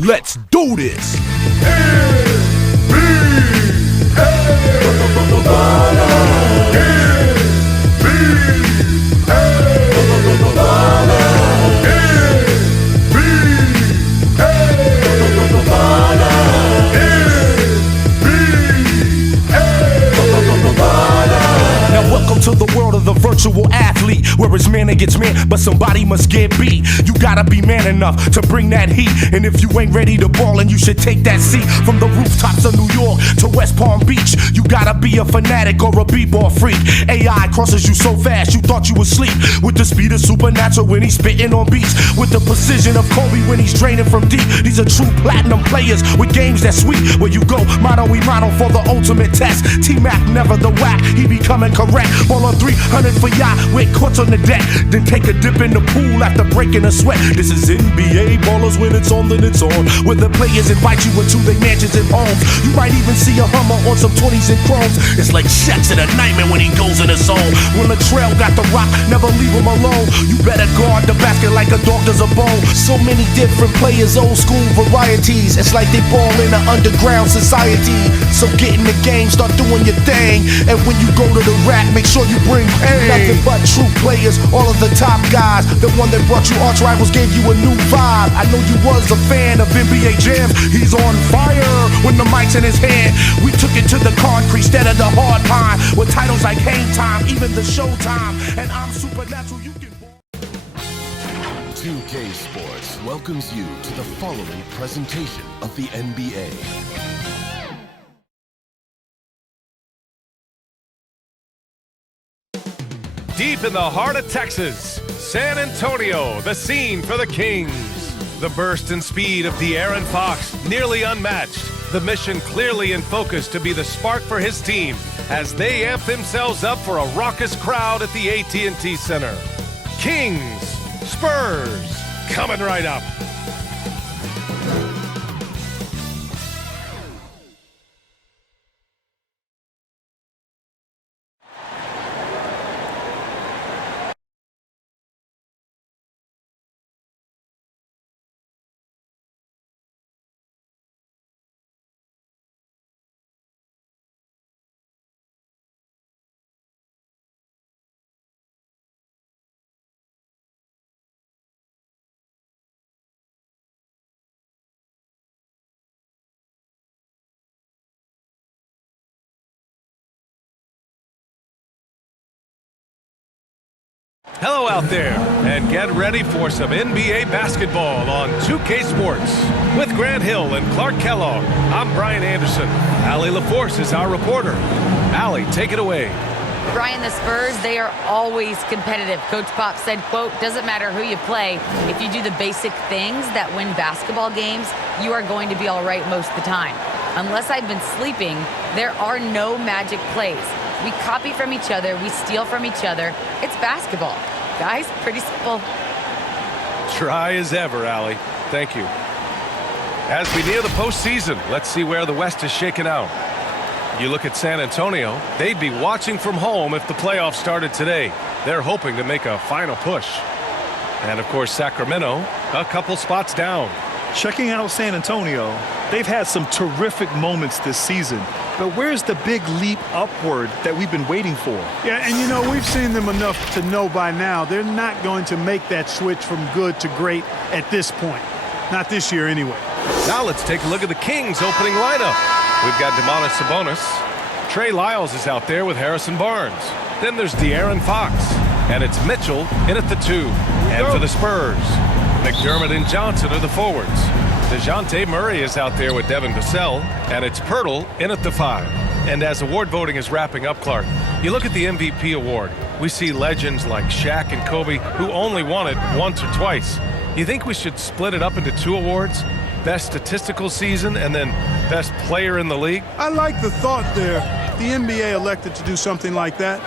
Let's do this. Welcome to the world of the virtual athlete, where it's man against man, but somebody must get beat. You gotta be man enough to bring that heat, and if you ain't ready to ball, and you should take that seat. From the rooftops of New York to West Palm Beach, you gotta be a fanatic or a b-ball freak. AI crosses you so fast, you thought you would sleep. With the speed of Supernatural when he's spitting on beats, with the precision of Kobe when he's draining from deep. These are true platinum players with games that sweet. Where you go, motto we motto for the ultimate test. T-Mac never the whack, he be coming correct. Ball on 300 for yacht with courts on the deck. Then take a dip in the pool after breaking a sweat. This is NBA ballers, when it's on then it's on. Where the players invite you into their mansions and homes. You might even see a Hummer on some 20s and chromes. It's like Shaq's in a nightmare when he goes in his zone. When Latrell got the rock, never leave him alone. You better guard the basket like a dog does a bone. So many different players, old school varieties. It's like they ball in an underground society. So get in the game, start doing your thing. And when you go to the rack, make sure you bring pain. Nothing but true players, all of the top guys. The one that brought you arch rivals gave you a new vibe. I know you was a fan of NBA jams. He's on fire when the mic's in his hand. We took it to the concrete instead of the hard pine. With titles like Hang Time, even the Showtime. And I'm Supernatural, you can... 2K Sports welcomes you to the following presentation of the NBA. Deep in the heart of Texas, San Antonio, the scene for the Kings. The burst and speed of De'Aaron Fox, nearly unmatched. The mission clearly in focus to be the spark for his team as they amp themselves up for a raucous crowd at the AT&T Center. Kings, Spurs, coming right up. Hello out there, and get ready for some NBA basketball on 2K Sports. With Grant Hill and Clark Kellogg, I'm Brian Anderson. Allie LaForce is our reporter. Allie, take it away. Brian, the Spurs, they are always competitive. Coach Pop said, quote, doesn't matter who you play. If you do the basic things that win basketball games, you are going to be all right most of the time. Unless I've been sleeping, there are no magic plays. We copy from each other. We steal from each other. It's basketball. Guys, pretty simple. Try as ever, Allie. Thank you. As we near the postseason, let's see where the West is shaken out. You look at San Antonio, they'd be watching from home if the playoffs started today. They're hoping to make a final push. And, of course, Sacramento, a couple spots down. Checking out San Antonio, they've had some terrific moments this season. But where's the big leap upward that we've been waiting for? Yeah, and you know, we've seen them enough to know by now they're not going to make that switch from good to great at this point. Not this year anyway. Now let's take a look at the Kings opening lineup. We've got Domantas Sabonis. Trey Lyles is out there with Harrison Barnes. Then there's De'Aaron Fox. And it's Mitchell in at the 2. And for the Spurs, McDermott and Johnson are the forwards. DeJounte Murray is out there with Devin Vassell, and it's Pirtle in at the 5. And as award voting is wrapping up, Clark, you look at the MVP award. We see legends like Shaq and Kobe who only won it once or twice. You think we should split it up into 2 awards? Best statistical season and then best player in the league? I like the thought there. The NBA elected to do something like that.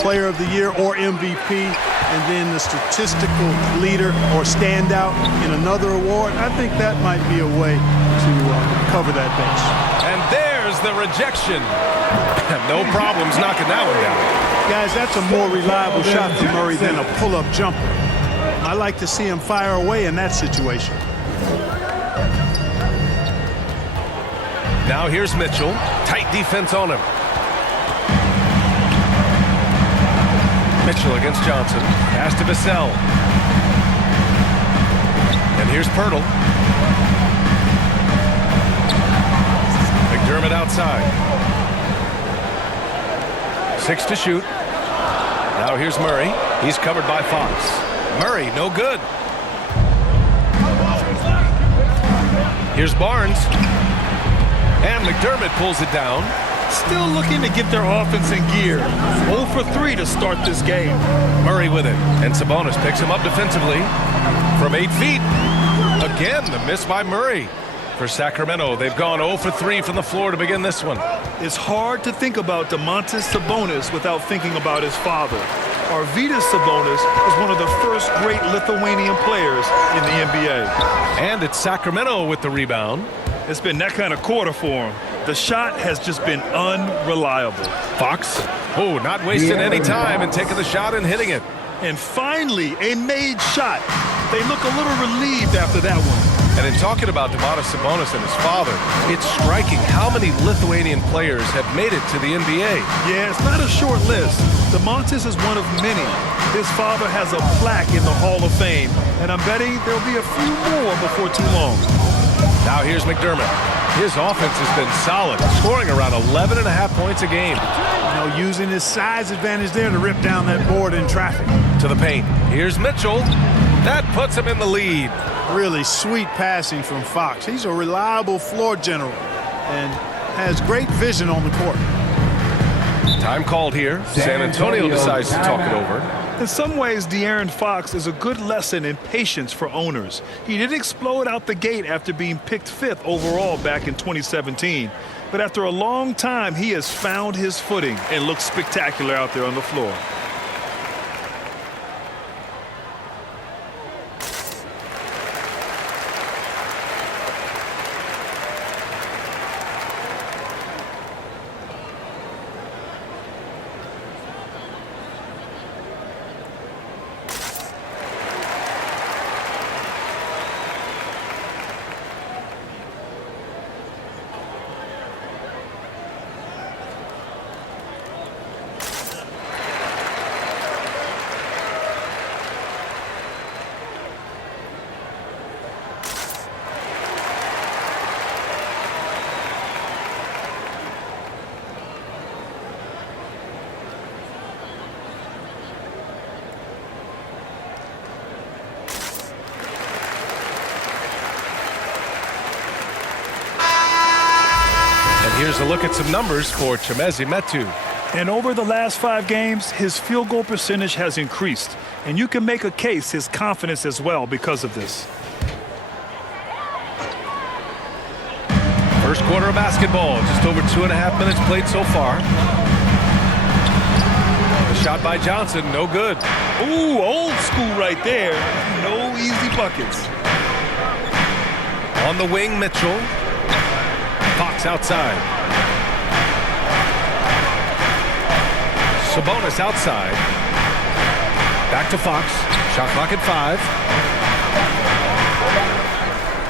Player of the Year or MVP, and then the statistical leader or standout in another award. I think that might be a way to cover that base. And there's the rejection. No problems knocking that one down. Guys, that's a more reliable shot for Murray than a pull-up jumper. I like to see him fire away in that situation. Now here's Mitchell. Tight defense on him. Mitchell against Johnson. Pass to Vassell. And here's Pirtle. McDermott outside. 6 to shoot. Now here's Murray. He's covered by Fox. Murray, no good. Here's Barnes. And McDermott pulls it down. Still looking to get their offense in gear. 0 for 3 to start this game. Murray with it. And Sabonis picks him up defensively from 8 feet. Again, the miss by Murray. For Sacramento, they've gone 0 for 3 from the floor to begin this one. It's hard to think about Domantas Sabonis without thinking about his father. Arvydas Sabonis was one of the first great Lithuanian players in the NBA. And it's Sacramento with the rebound. It's been that kind of quarter for him. The shot has just been unreliable. Fox, not wasting any time and taking the shot and hitting it. And finally, a made shot. They look a little relieved after that one. And in talking about Domantas Sabonis and his father, it's striking how many Lithuanian players have made it to the NBA. Yeah, it's not a short list. Domantas is one of many. His father has a plaque in the Hall of Fame, and I'm betting there'll be a few more before too long. Now here's McDermott. His offense has been solid, scoring around 11.5 points a game. Using his size advantage there to rip down that board in traffic. To the paint. Here's Mitchell. That puts him in the lead. Really sweet passing from Fox. He's a reliable floor general and has great vision on the court. Time called here. San Antonio decides to talk it over. In some ways, De'Aaron Fox is a good lesson in patience for owners. He didn't explode out the gate after being picked 5th overall back in 2017. But after a long time, he has found his footing and looks spectacular out there on the floor. Here's a look at some numbers for Chimezie Metu. And over the last 5 games, his field goal percentage has increased. And you can make a case his confidence as well because of this. First quarter of basketball, just over 2.5 minutes played so far. The shot by Johnson, no good. Ooh, old school right there. No easy buckets. On the wing, Mitchell. Fox outside. Sabonis outside. Back to Fox. Shot clock at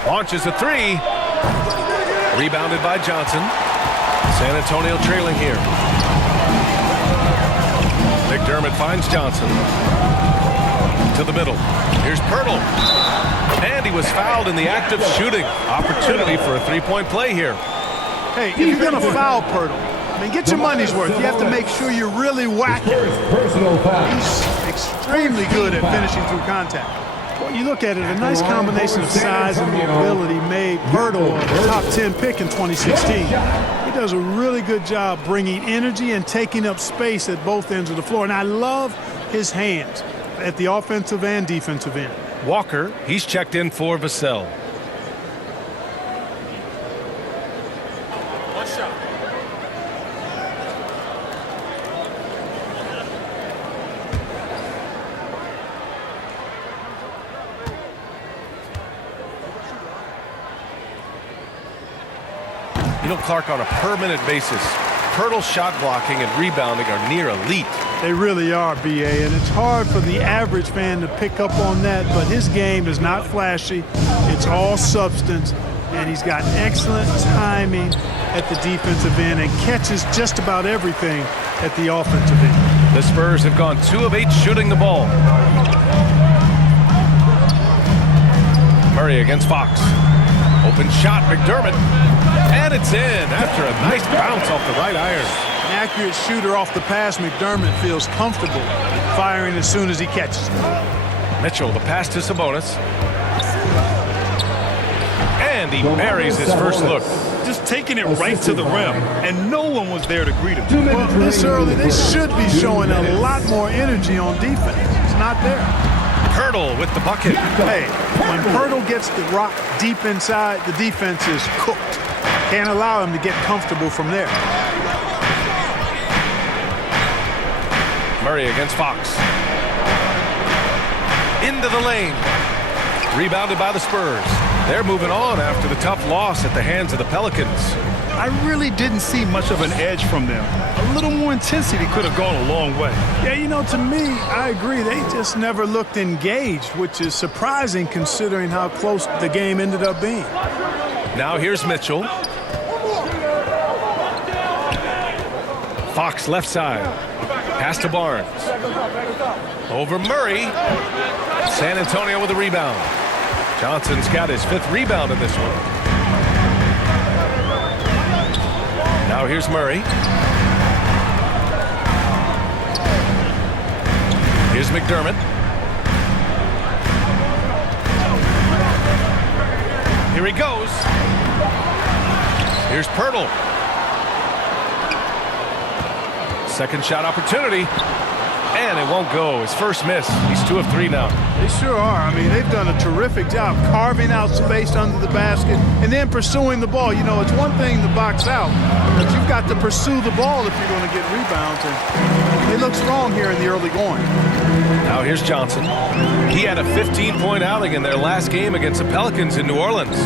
5. Launches a 3. Rebounded by Johnson. San Antonio trailing here. McDermott finds Johnson. To the middle. Here's Pirtle. And he was fouled in the act of shooting. Opportunity for a 3-point play here. Hey, if you're going to foul Pirtle, get your money's worth. You have to make sure you're really whacking. He's extremely good at finishing through contact. Well, you look at it, a nice combination of size and mobility made Pirtle a top 10 pick in 2016. He does a really good job bringing energy and taking up space at both ends of the floor. And I love his hands at the offensive and defensive end. Walker, he's checked in for Vassell. Clark, on a per-minute basis, Pirtle's shot blocking and rebounding are near elite. They really are, B.A., and it's hard for the average fan to pick up on that, but his game is not flashy. It's all substance, and he's got excellent timing at the defensive end and catches just about everything at the offensive end. The Spurs have gone 2 of 8 shooting the ball. Murray against Fox. Open shot, McDermott. And it's in after a nice bounce off the right iron. An accurate shooter off the pass, McDermott feels comfortable firing as soon as he catches it. Mitchell, the pass to Sabonis. And he buries his first look. Just taking it right to the rim, and no one was there to greet him. Well, this early, they should be showing a lot more energy on defense. It's not there. Pirtle with the bucket. Hey, when Pirtle gets the rock deep inside, the defense is cooked. Can't allow him to get comfortable from there. Murray against Fox. Into the lane. Rebounded by the Spurs. They're moving on after the tough loss at the hands of the Pelicans. I really didn't see much of an edge from them. A little more intensity could have gone a long way. Yeah, you know, to me, I agree. They just never looked engaged, which is surprising considering how close the game ended up being. Now here's Mitchell. Fox left side. Pass to Barnes. Over Murray. San Antonio with a rebound. Johnson's got his 5th rebound in this one. Now here's Murray. Here's McDermott. Here he goes. Here's Pirtle. Second shot opportunity. And it won't go. His first miss. He's 2 of 3 now. They sure are. I mean, they've done a terrific job carving out space under the basket and then pursuing the ball. You know, it's one thing to box out, but you've got to pursue the ball if you're going to get rebounds. And they look strong here in the early going. Now here's Johnson. He had a 15-point outing in their last game against the Pelicans in New Orleans.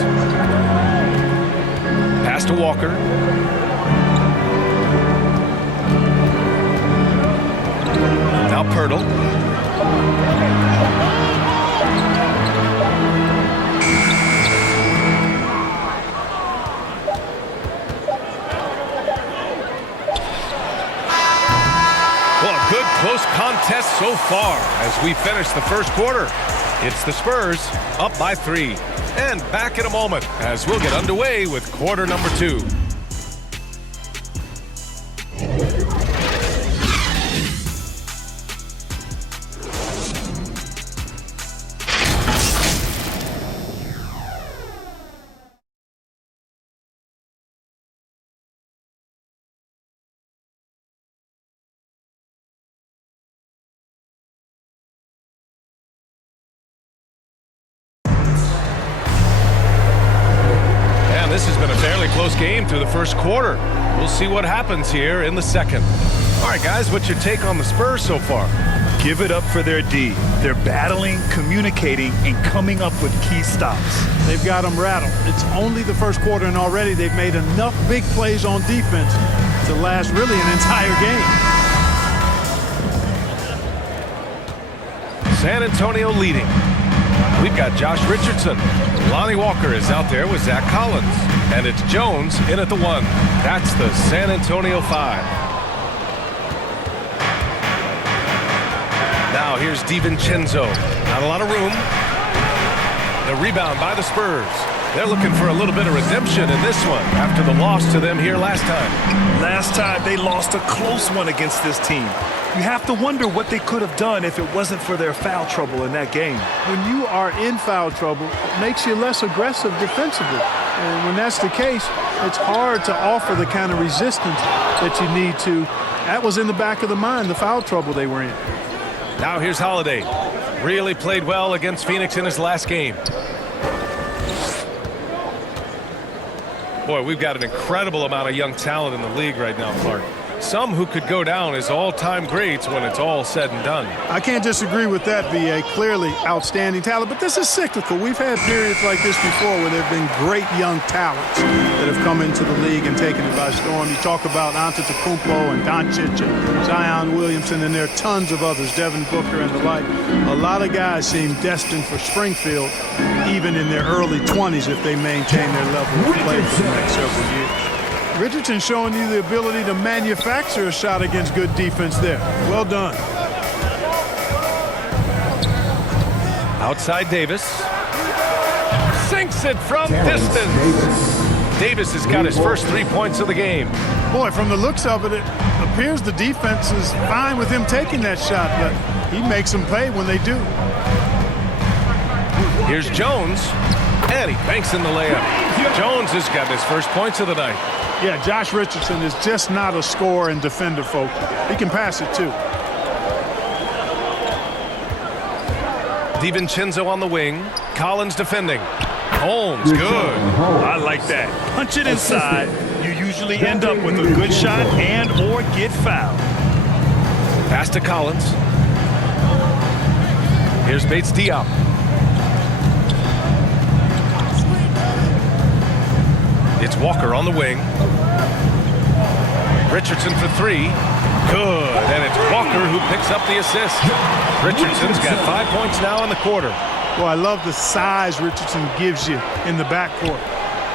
Pass to Walker. Now Pirtle. Well, a good close contest so far as we finish the first quarter. It's the Spurs up by 3. And back in a moment as we'll get underway with quarter number 2. This has been a fairly close game through the first quarter. We'll see what happens here in the second. All right, guys, what's your take on the Spurs so far? Give it up for their D. They're battling, communicating, and coming up with key stops. They've got them rattled. It's only the first quarter, and already they've made enough big plays on defense to last really an entire game. San Antonio leading. We've got Josh Richardson. Lonnie Walker is out there with Zach Collins. And it's Jones in at the 1. That's the San Antonio 5. Now here's DiVincenzo. Not a lot of room. The rebound by the Spurs. They're looking for a little bit of redemption in this one after the loss to them here last time. Last time they lost a close one against this team. You have to wonder what they could have done if it wasn't for their foul trouble in that game. When you are in foul trouble, it makes you less aggressive defensively. And when that's the case, it's hard to offer the kind of resistance that you need to. That was in the back of the mind, the foul trouble they were in. Now here's Holiday. Really played well against Phoenix in his last game. Boy, we've got an incredible amount of young talent in the league right now, Clark. some who could go down as all-time greats when it's all said and done. I can't disagree with that, B.A. Clearly outstanding talent, but this is cyclical. We've had periods like this before where there have been great young talents that have come into the league and taken it by storm. You talk about Antetokounmpo and Doncic and Zion Williamson, and there are tons of others, Devin Booker and the like. A lot of guys seem destined for Springfield, even in their early 20s, if they maintain their level of play for the next several years. Richardson showing you the ability to manufacture a shot against good defense there. Well done. Outside Davis. Sinks it from distance. Davis has got his first 3 points of the game. Boy, from the looks of it, it appears the defense is fine with him taking that shot, but he makes them pay when they do. Here's Jones, and he banks in the layup. Jones has got his first points of the night. Yeah, Josh Richardson is just not a scorer and defender, folks. He can pass it, too. DiVincenzo on the wing. Collins defending. Holmes, good. I like that. Punch it inside. You usually end up with a good shot and or get fouled. Pass to Collins. Here's Bates Diop. It's Walker on the wing. Richardson for three. Good. And it's Walker who picks up the assist. Richardson's got 5 points now in the quarter. Well, I love the size Richardson gives you in the backcourt.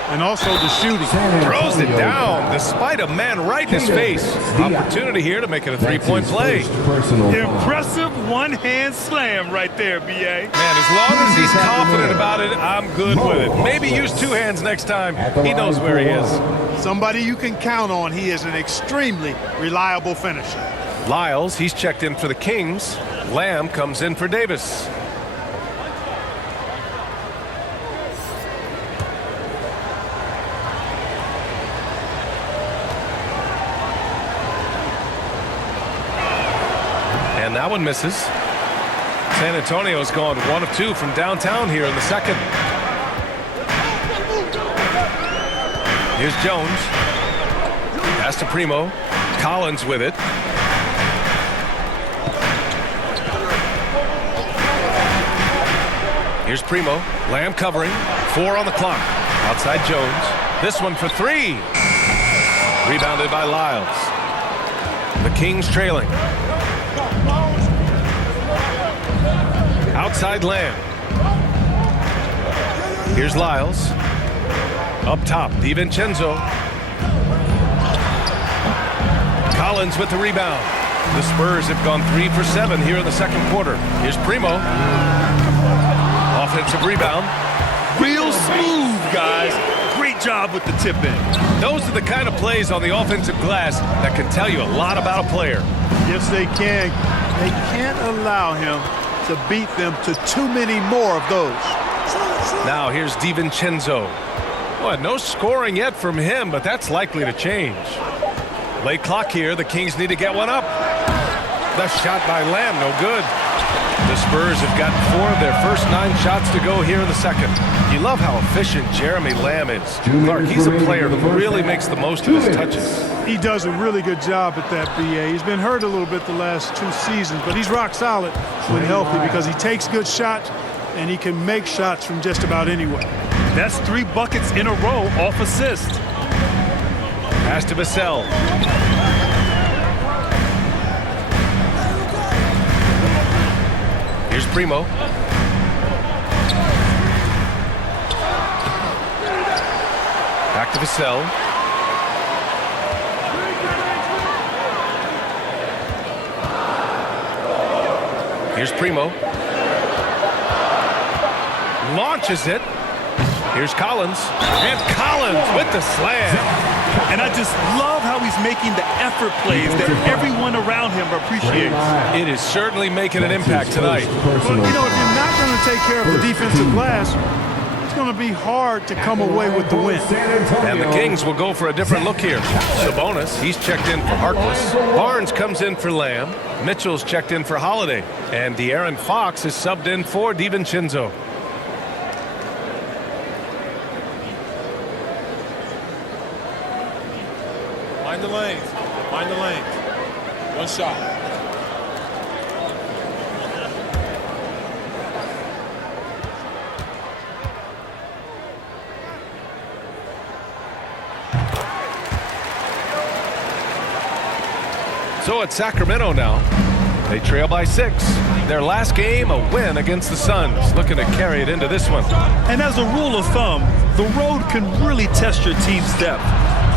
And also the shooting. Throws it down despite a man right in his face. Opportunity here to make it a three-point play. Impressive one-hand slam right there, B.A. Man, as long as he's confident about it, I'm good with it. Maybe use two hands next time. He knows where he is. Somebody you can count on. He is an extremely reliable finisher. Lyles, he's checked in for the Kings. Lamb comes in for Davis. And that one misses. San Antonio's gone 1 of 2 from downtown here in the second. Here's Jones. Pass to Primo. Collins with it. Here's Primo. Lamb covering. 4 on the clock. Outside Jones. This one for 3. Rebounded by Lyles. The Kings trailing. Outside Lamb. Here's Lyles. Up top, DiVincenzo. Collins with the rebound. The Spurs have gone 3 for 7 here in the second quarter. Here's Primo. Offensive rebound. Real smooth, guys. Great job with the tip in. Those are the kind of plays on the offensive glass that can tell you a lot about a player. Yes, they can. They can't allow him to beat them to too many more of those. Now here's DiVincenzo. Well, no scoring yet from him, but that's likely to change. Late clock here. The Kings need to get one up. The shot by Lamb, no good. The Spurs have gotten 4 of their first 9 shots to go here in the second. You love how efficient Jeremy Lamb is. Clark, he's a player who really makes the most of his touches. He does a really good job at that, B.A. He's been hurt a little bit the last 2 seasons, but he's rock solid when healthy because he takes good shots and he can make shots from just about anywhere. That's 3 buckets in a row off assist. Pass to Vassell. Here's Primo. Back to Vassell. Here's Primo. Launches it. Here's Collins. And Collins with the slam. And I just love how he's making the effort plays that everyone around him appreciates. It is certainly making an impact tonight. But, you know, if you're not going to take care of the defensive glass, it's going to be hard to come away with the win. And the Kings will go for a different look here. Sabonis, he's checked in for Harkless. Barnes comes in for Lamb. Mitchell's checked in for Holiday. And De'Aaron Fox is subbed in for DiVincenzo. Find the lanes. Find the lane. One shot. So it's Sacramento now. They trail by 6. Their last game, a win against the Suns. Looking to carry it into this one. And as a rule of thumb, the road can really test your team's depth.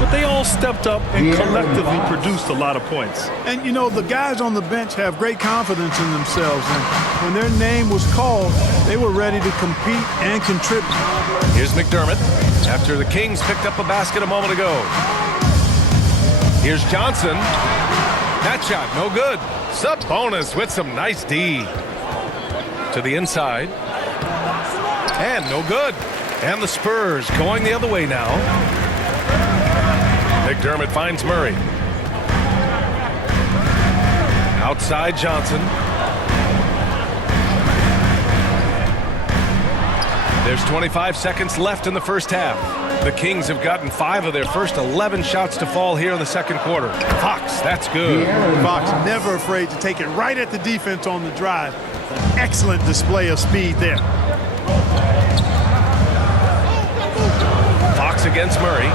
But they all stepped up and collectively produced a lot of points. And, you know, the guys on the bench have great confidence in themselves. And when their name was called, they were ready to compete and contribute. Here's McDermott after the Kings picked up a basket a moment ago. Here's Johnson. That shot, no good. Sabonis with some nice D. To the inside. And no good. And the Spurs going the other way now. McDermott finds Murray. Outside Johnson. There's 25 seconds left in the first half. The Kings have gotten 5 of their first 11 shots to fall here in the second quarter. Fox, that's good. Fox never afraid to take it right at the defense on the drive. An excellent display of speed there. Fox against Murray.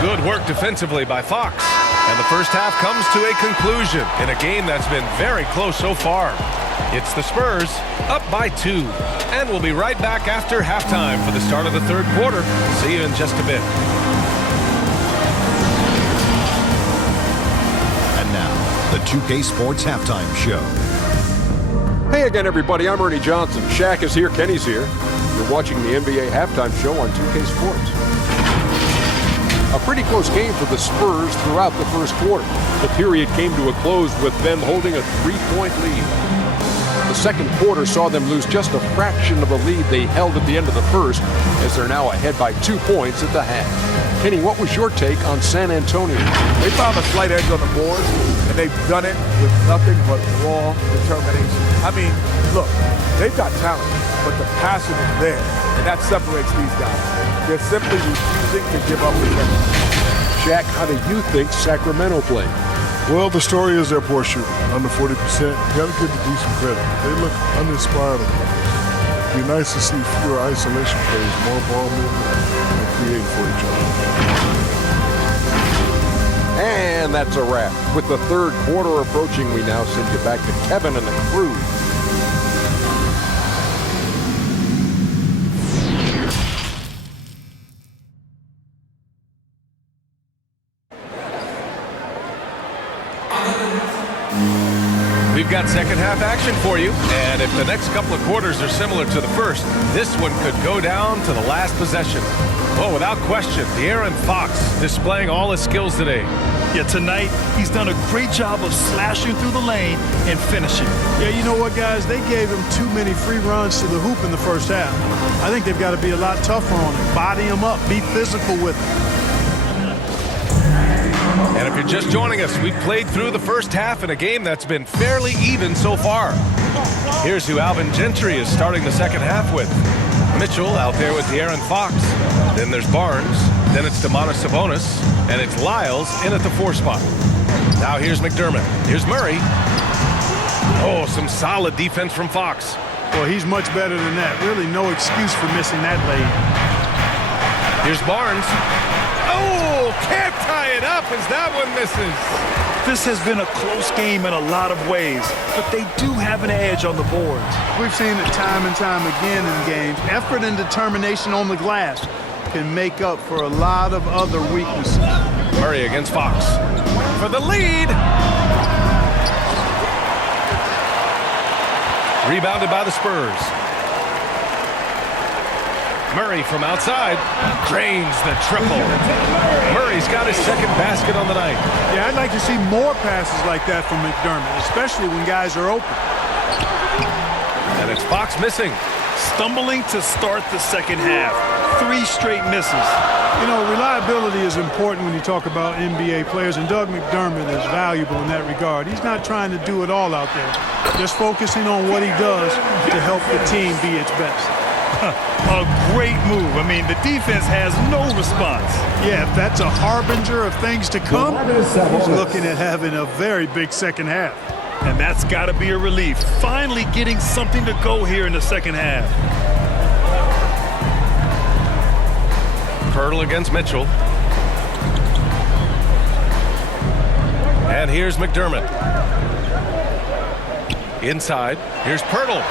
Good work defensively by Fox. And the first half comes to a conclusion in a game that's been very close so far. It's the Spurs up by 2. And we'll be right back after halftime for the start of the third quarter. See you in just a bit. And now, the 2K Sports Halftime Show. Hey again, everybody. I'm Ernie Johnson. Shaq is here. Kenny's here. You're watching the NBA Halftime Show on 2K Sports. A pretty close game for the Spurs throughout the first quarter. The period came to a close with them holding a 3-point lead. The second quarter saw them lose just a fraction of the lead they held at the end of the first, as they're now ahead by 2 points at the half. Kenny, what was your take on San Antonio? They found a slight edge on the board, and they've done it with nothing but raw determination. I mean, look, they've got talent, but the passion is there, and that separates these guys. They're simply refusing to give up the game. Shaq, how do you think Sacramento played? Well, the story is their poor shooting, under 40%. You got to give the D some credit. They look uninspired. It'd be nice to see fewer isolation plays, more ball movement, and create for each other. And that's a wrap. With the third quarter approaching, we now send you back to Kevin and the crew. We've got second half action for you, and if the next couple of quarters are similar to the first, this one could go down to the last possession. Well, without question, De'Aaron Fox displaying all his skills today. Yeah, tonight he's done a great job of slashing through the lane and finishing. Yeah, you know what, guys? They gave him too many free runs to the hoop in the first half. I think they've got to be a lot tougher on him. Body him up. Be physical with him. And if you're just joining us, we've played through the first half in a game that's been fairly even so far. Here's who Alvin Gentry is starting the second half with. Mitchell out there with De'Aaron Fox. Then there's Barnes. Then it's Domantas Sabonis. And it's Lyles in at the 4 spot. Now here's McDermott. Here's Murray. Oh, some solid defense from Fox. Well, he's much better than that. Really no excuse for missing that lane. Here's Barnes. Oh, can't tie it up as that one misses. This has been a close game in a lot of ways, but they do have an edge on the boards. We've seen it time and time again in games. Effort and determination on the glass can make up for a lot of other weaknesses. Murray against Fox for the lead. Rebounded by the Spurs. Murray from outside drains the triple. Murray's got his second basket on the night. Yeah, I'd like to see more passes like that from McDermott, especially when guys are open. And it's Fox missing. Stumbling to start the second half. 3 straight misses. You know, reliability is important when you talk about NBA players, and Doug McDermott is valuable in that regard. He's not trying to do it all out there, just focusing on what he does to help the team be its best. A great move. I mean, the defense has no response. Yeah, if that's a harbinger of things to come, he's looking at having a very big second half. And that's got to be a relief. Finally getting something to go here in the second half. Pirtle against Mitchell. And here's McDermott. Inside. Here's Pirtle.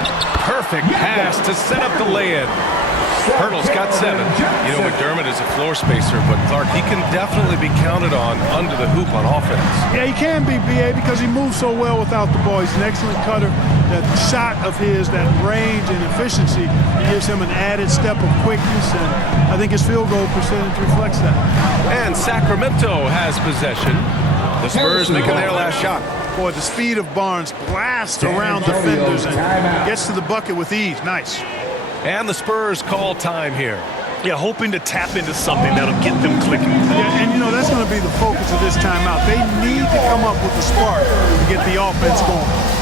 Perfect pass to set up the lay-in. Pirtle's got 7. You know, McDermott is a floor spacer, but Clark, he can definitely be counted on under the hoop on offense. Yeah, he can be, B.A., because he moves so well without the ball. He's an excellent cutter. That shot of his, that range and efficiency, gives him an added step of quickness, and I think his field goal percentage reflects that. And Sacramento has possession. The Spurs making their last shot. Boy, the speed of Barnes blasts around defenders and gets to the bucket with ease. Nice. And the Spurs call time here. Yeah, hoping to tap into something that'll get them clicking. Yeah, and you know, that's going to be the focus of this timeout. They need to come up with a spark to get the offense going.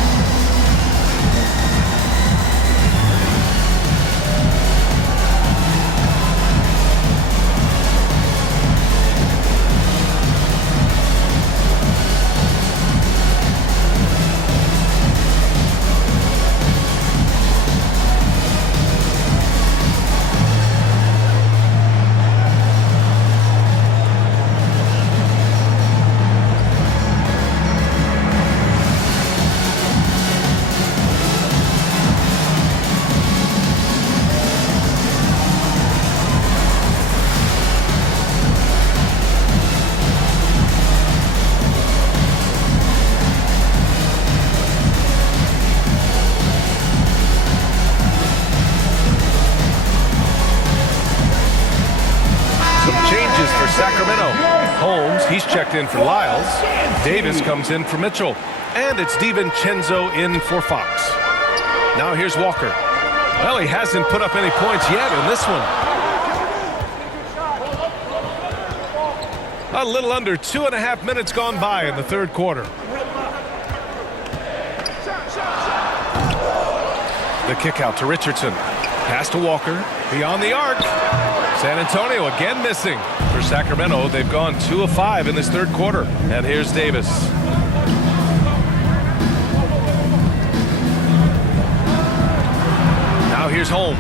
Sacramento. Holmes, he's checked in for Lyles. Davis comes in for Mitchell. And it's DiVincenzo in for Fox. Now here's Walker. Well, he hasn't put up any points yet in this one. A little under 2.5 minutes gone by in the third quarter. The kick out to Richardson. Pass to Walker. Beyond the arc. San Antonio again missing. For Sacramento, they've gone 2 of 5 in this third quarter. And here's Davis. Now here's Holmes.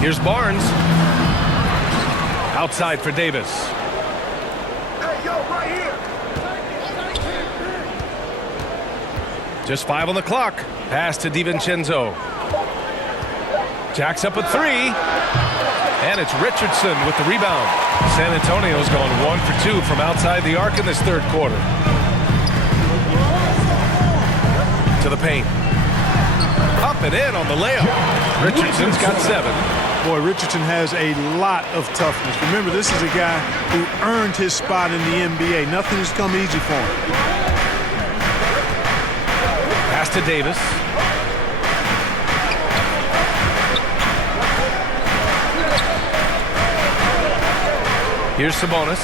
Here's Barnes. Outside for Davis. Hey, yo, right here. Just 5 on the clock. Pass to DiVincenzo. Jacks up a 3. And it's Richardson with the rebound. San Antonio's going 1 for 2 from outside the arc in this third quarter. To the paint. Up and in on the layup. Richardson's got 7. Boy, Richardson has a lot of toughness. Remember, this is a guy who earned his spot in the NBA. Nothing has come easy for him. Pass to Davis. Here's Sabonis.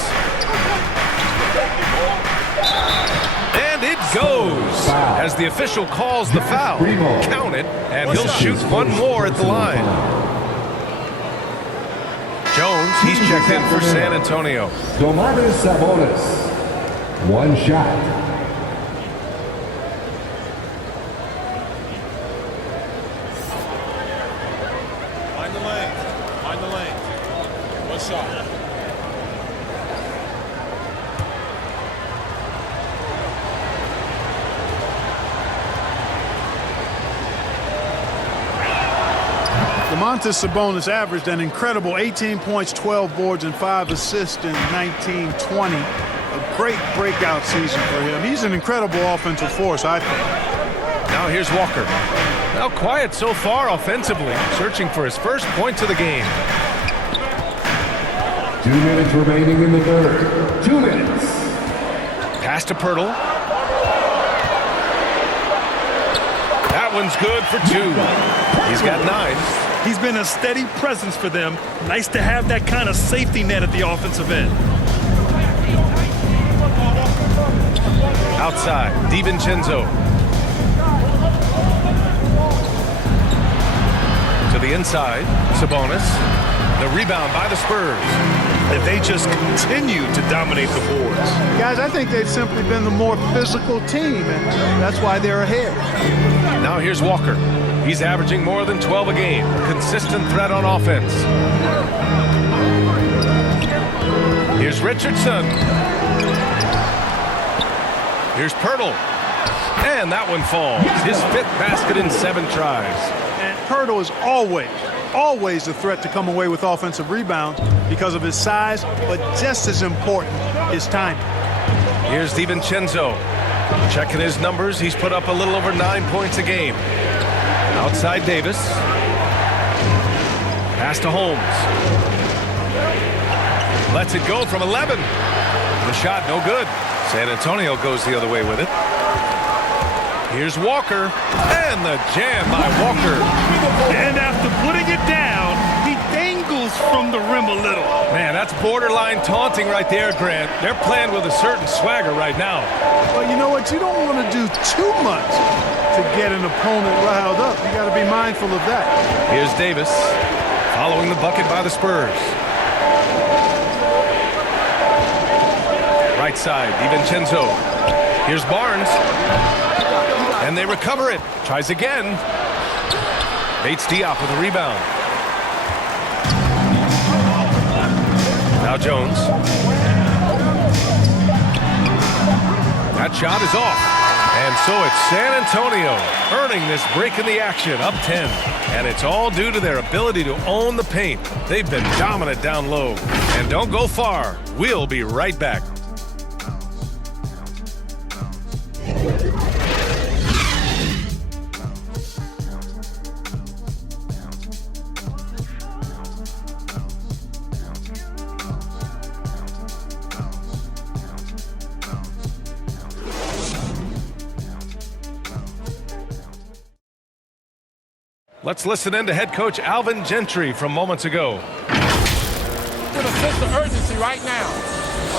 And it goes as the official calls the foul. Count it, and he'll shoot one more at the line. Jones, he's checked in for San Antonio. Sabonis, 1 shot. Find the lane. Find the lane. 1 shot. Domantas Sabonis averaged an incredible 18 points, 12 boards, and 5 assists in 19-20. A great breakout season for him. He's an incredible offensive force, I think. Now here's Walker. Now quiet so far offensively, searching for his first points of the game. 2 minutes remaining in the third. 2 minutes. Pass to Pirtle. That one's good for 2. He's got 9. He's been a steady presence for them. Nice to have that kind of safety net at the offensive end. Outside, DiVincenzo. Murray inside. Sabonis. The rebound by the Spurs. And they just continue to dominate the boards. Guys, I think they've simply been the more physical team, and that's why they're ahead. Now here's Walker. He's averaging more than 12 a game. Consistent threat on offense. Here's Richardson. Here's Pirtle. And that one falls. His 5th basket in 7 tries. And Pirtle is always a threat to come away with offensive rebounds because of his size, but just as important, his timing. Here's DiVincenzo. Checking his numbers, he's put up a little over 9 points a game. Outside Davis. Pass to Holmes. Lets it go from 11. The shot no good. San Antonio goes the other way with it. Here's Walker. And the jam by Walker. And after putting it down, he dangles from the rim a little. Man, that's borderline taunting right there, Grant. They're playing with a certain swagger right now. Well, you know what? You don't want to do too much to get an opponent riled up. You got to be mindful of that. Here's Davis. Following the bucket by the Spurs. Right side, DiVincenzo. Here's Barnes. And they recover it. Tries again. Bates Diop with a rebound. Now Jones. That shot is off. And so it's San Antonio earning this break in the action, up 10. And it's all due to their ability to own the paint. They've been dominant down low. And don't go far. We'll be right back. Let's listen in to head coach Alvin Gentry from moments ago. Get a sense of urgency right now,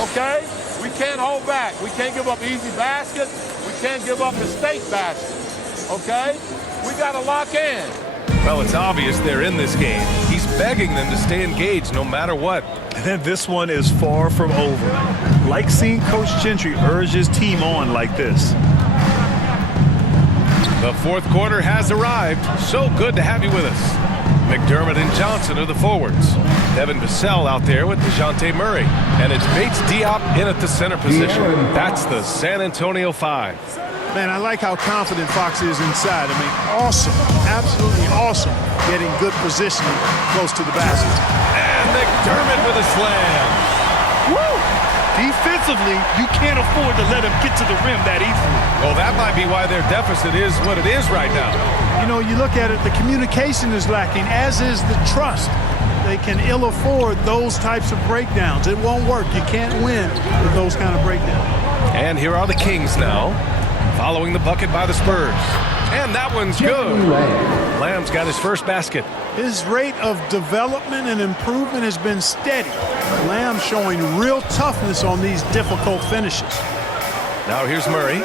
okay? We can't hold back. We can't give up easy baskets. We can't give up mistake baskets, okay? We got to lock in. Well, it's obvious they're in this game. He's begging them to stay engaged no matter what. And then this one is far from over. Like seeing Coach Gentry urge his team on like this. The 4th quarter has arrived. So good to have you with us. McDermott and Johnson are the forwards. Devin Vassell out there with DeJounte Murray. And it's Bates Diop in at the center position. That's the San Antonio 5. Man, I like how confident Fox is inside. I mean, awesome, absolutely awesome, getting good positioning close to the basket. And McDermott with a slam. Woo! Defensively, you can't afford to let him get to the rim that easily. Well, that might be why their deficit is what it is right now. You know, you look at it, the communication is lacking, as is the trust. They can ill afford those types of breakdowns. It won't work. You can't win with those kind of breakdowns. And here are the Kings now, following the bucket by the Spurs. And that one's good. Lamb's got his first basket. His rate of development and improvement has been steady. Lamb showing real toughness on these difficult finishes. Now here's Murray.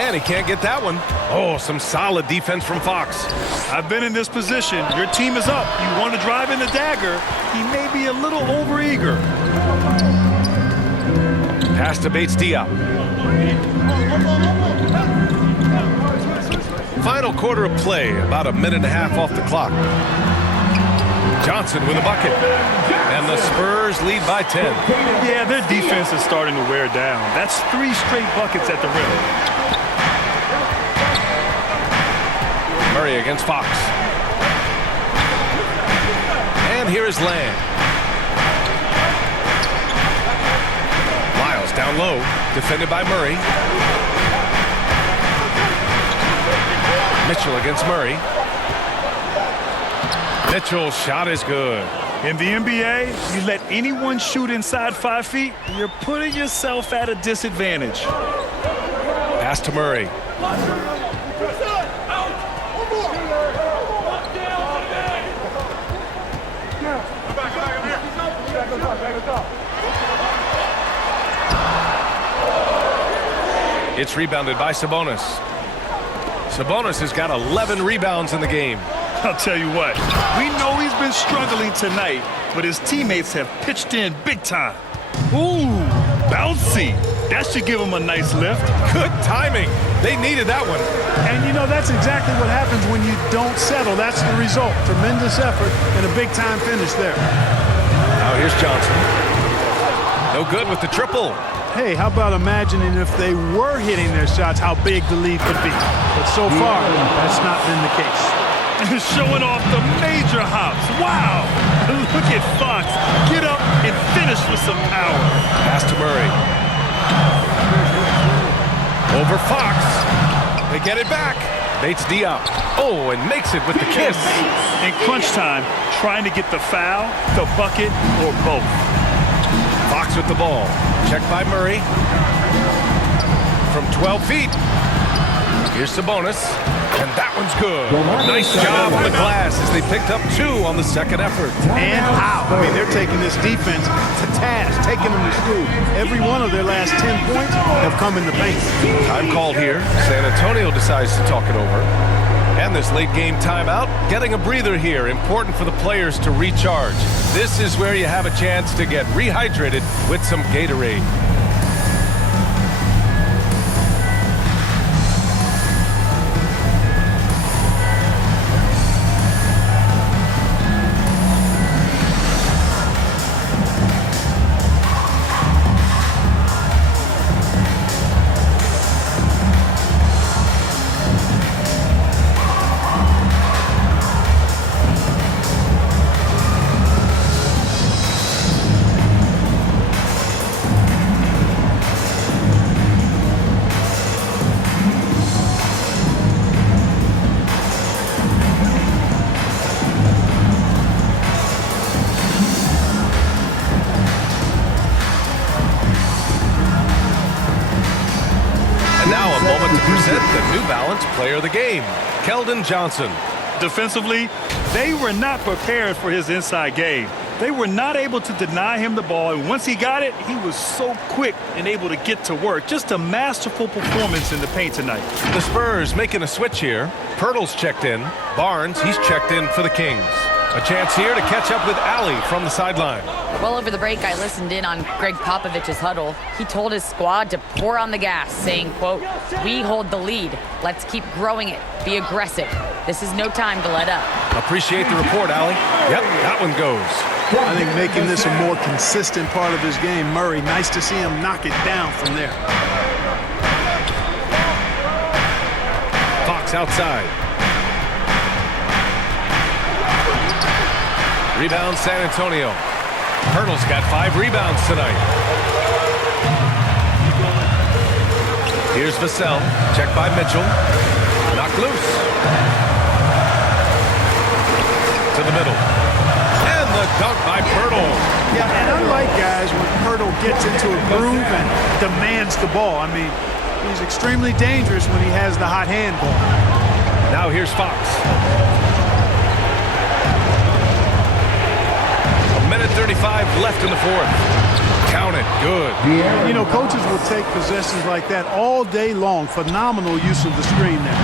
And he can't get that one. Oh, some solid defense from Fox. I've been in this position. Your team is up. You want to drive in the dagger. He may be a little overeager. Pass to Bates Diop. Final quarter of play, about a minute and a half off the clock. Johnson with a bucket. And the Spurs lead by 10. Yeah, their defense is starting to wear down. That's 3 straight buckets at the rim. Murray against Fox. And here is Lamb. Lyles down low, defended by Murray. Mitchell against Murray. Mitchell's shot is good. In the NBA, you let anyone shoot inside 5 feet, you're putting yourself at a disadvantage. Pass to Murray. It's rebounded by Sabonis. Sabonis has got 11 rebounds in the game. I'll tell you what, we know he's been struggling tonight, but his teammates have pitched in big time. Ooh, bouncy. That should give him a nice lift. Good timing. They needed that one. And, you know, that's exactly what happens when you don't settle. That's the result. Tremendous effort and a big-time finish there. Now here's Johnson. No good with the triple. Hey, how about imagining if they were hitting their shots, how big the lead could be. But so far, that's not been the case. Showing off the major hops. Wow. Look at Fox. Get up and finish with some power. Pass to Murray. Over Fox. They get it back. Bates Diop. Oh, and makes it with the kiss. In crunch time, trying to get the foul, the bucket, or both. Fox with the ball. Checked by Murray. From 12 feet. Here's Sabonis. And that one's good. Nice job on the glass as they picked up 2 on the second effort. And how? I mean, they're taking this defense to task, taking them to school. Every one of their last 10 points have come in the paint. Time called here. San Antonio decides to talk it over. And this late game timeout, getting a breather here. Important for the players to recharge. This is where you have a chance to get rehydrated with some Gatorade. The New Balance player of the game, Keldon Johnson. Defensively, they were not prepared for his inside game. They were not able to deny him the ball, and once he got it, he was so quick and able to get to work. Just a masterful performance in the paint tonight. The Spurs making a switch here. Pirtle's checked in. Barnes, he's checked in for the Kings. A chance here to catch up with Allie from the sideline. Well, over the break, I listened in on Greg Popovich's huddle. He told his squad to pour on the gas, saying, quote, "We hold the lead. Let's keep growing it. Be aggressive. This is no time to let up." Appreciate the report, Allie. Yep, that one goes. I think making this a more consistent part of his game, Murray, nice to see him knock it down from there. Fox outside. Rebound San Antonio. Pirtle's got 5 rebounds tonight. Here's Vassell. Checked by Mitchell. Knocked loose. To the middle. And the dunk by Pirtle. Yeah, and I like guys when Pirtle gets into a groove and demands the ball. I mean, he's extremely dangerous when he has the hot hand ball. Now here's Fox. 1:35 left in the fourth. Count it. Good. You know, coaches will take possessions like that all day long. Phenomenal use of the screen there.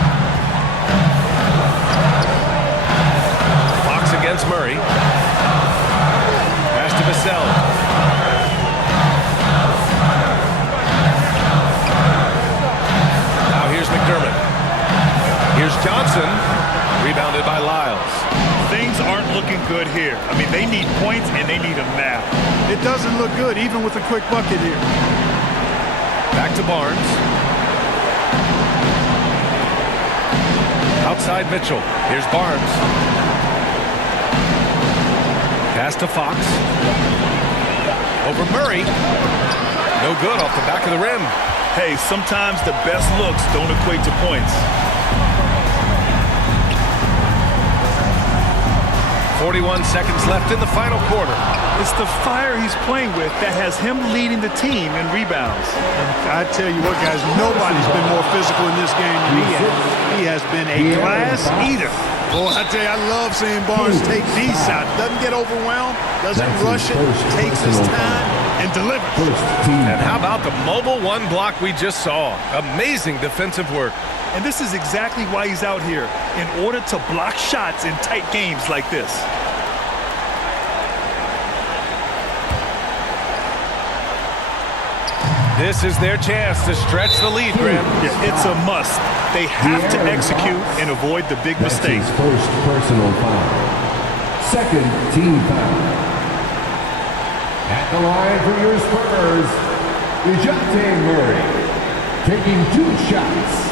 Fox against Murray. Pass to Vassell. Now here's McDermott. Here's Johnson. Rebounded by Lyles. Things aren't looking good here. I mean, they need points, and they need them now. It doesn't look good, even with a quick bucket here. Back to Barnes. Outside Mitchell. Here's Barnes. Pass to Fox. Over Murray. No good off the back of the rim. Hey, sometimes the best looks don't equate to points. 41 seconds left in the final quarter. It's the fire he's playing with that has him leading the team in rebounds. I tell you what, guys, nobody's been more physical in this game than he has. He has been a glass eater. Boy, I tell you, I love seeing Barnes take these shots. Doesn't get overwhelmed, doesn't rush it, takes his time, and deliver. And how about the mobile one block we just saw? Amazing defensive work. And this is exactly why he's out here, in order to block shots in tight games like this. This is their chance to stretch the lead, Graham. Yeah, it's a must. They have to execute and avoid the big mistakes. That's his first personal foul. Second team foul. At the line for your Spurs, DeJounte Murray, taking 2 shots.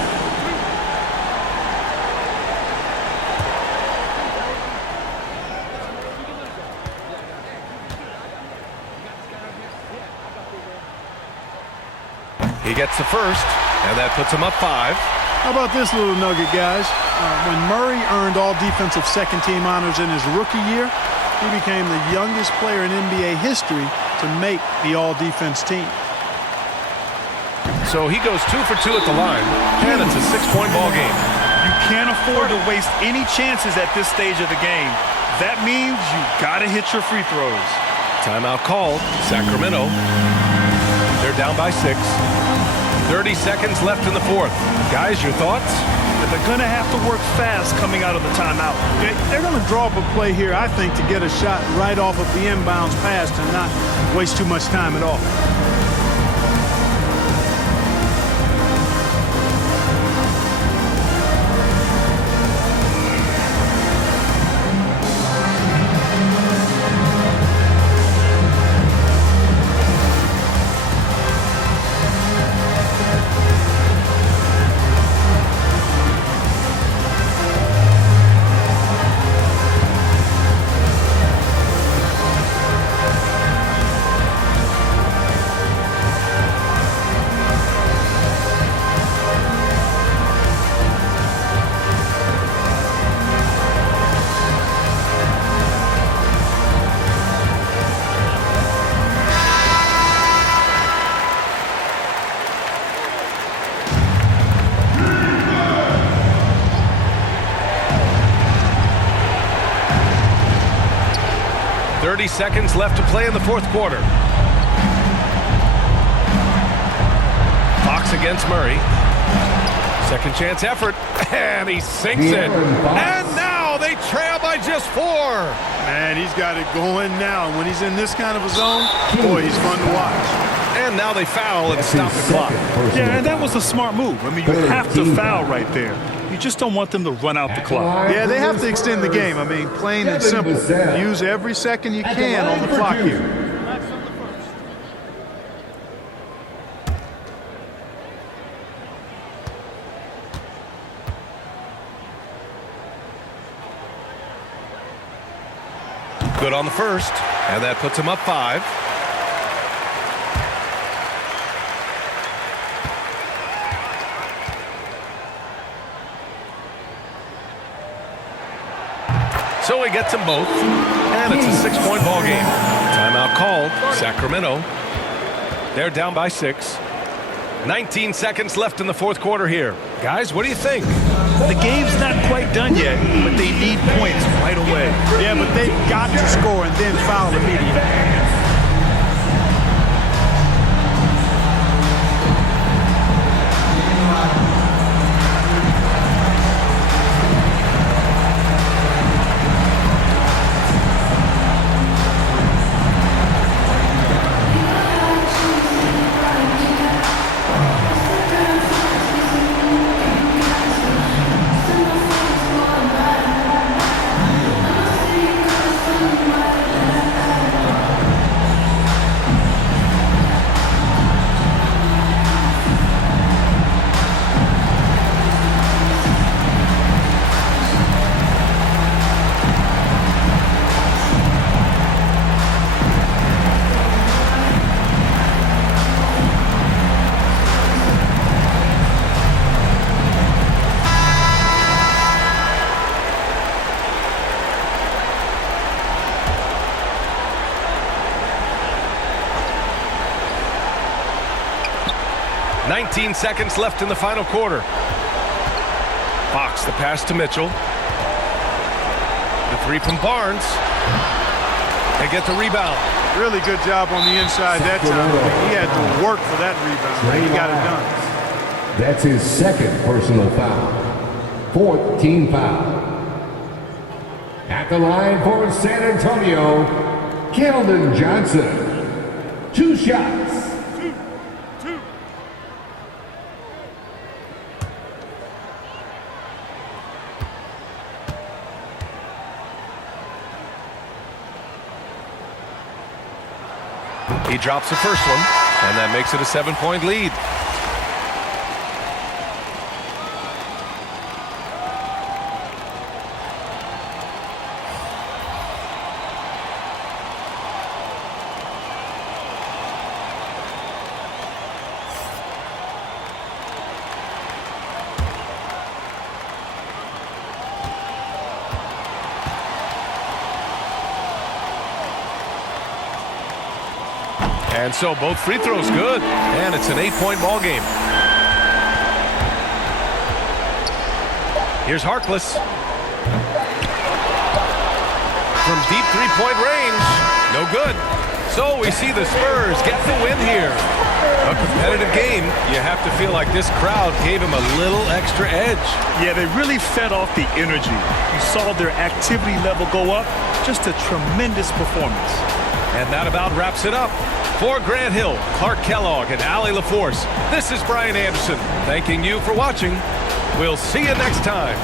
He gets the first, and that puts him up 5. How about this little nugget, guys? When Murray earned all defensive second-team honors in his rookie year, he became the youngest player in NBA history to make the all-defense team. So he goes 2 for 2 at the line, and it's a 6-point ball game. You can't afford to waste any chances at this stage of the game. That means you gotta hit your free throws. Timeout called, Sacramento. They're down by 6. 30 seconds left in the fourth. Guys, your thoughts? They're going to have to work fast coming out of the timeout. They're going to draw up a play here, I think, to get a shot right off of the inbounds pass and not waste too much time at all. Seconds left to play in the fourth quarter. Fox against Murray. Second chance effort, and he sinks it. And now they trail by just 4. Man, he's got it going now. And when he's in this kind of a zone, boy, he's fun to watch. And now they foul and stop the clock. Yeah, and that was a smart move. I mean, you have to foul right there. You just don't want them to run out the clock. Yeah, they have to extend the game. I mean, plain and simple. Use every second you can on the clock here. Good on the first, and that puts him up 5. So he gets them both, and it's a 6-point ball game. Timeout called, Sacramento. They're down by 6. 19 seconds left in the fourth quarter here. Guys, what do you think? The game's not quite done yet, but they need points right away. Yeah, but they've got to score and then foul immediately. Seconds left in the final quarter. Fox, the pass to Mitchell. The 3 from Barnes. They get the rebound. Really good job on the inside that time. He had to work for that rebound, but he got it done. That's his second personal foul. 4th team foul. At the line for San Antonio, Keldon Johnson. 2 shots. He drops the first one, and that makes it a 7-point lead. And so both free throws good, and it's an 8-point ball game. Here's Harkless. From deep three-point range, no good. So we see the Spurs get the win here. A competitive game. You have to feel like this crowd gave him a little extra edge. Yeah, they really fed off the energy. You saw their activity level go up. Just a tremendous performance. And that about wraps it up. For Grant Hill, Clark Kellogg, and Allie LaForce, this is Brian Anderson, thanking you for watching. We'll see you next time.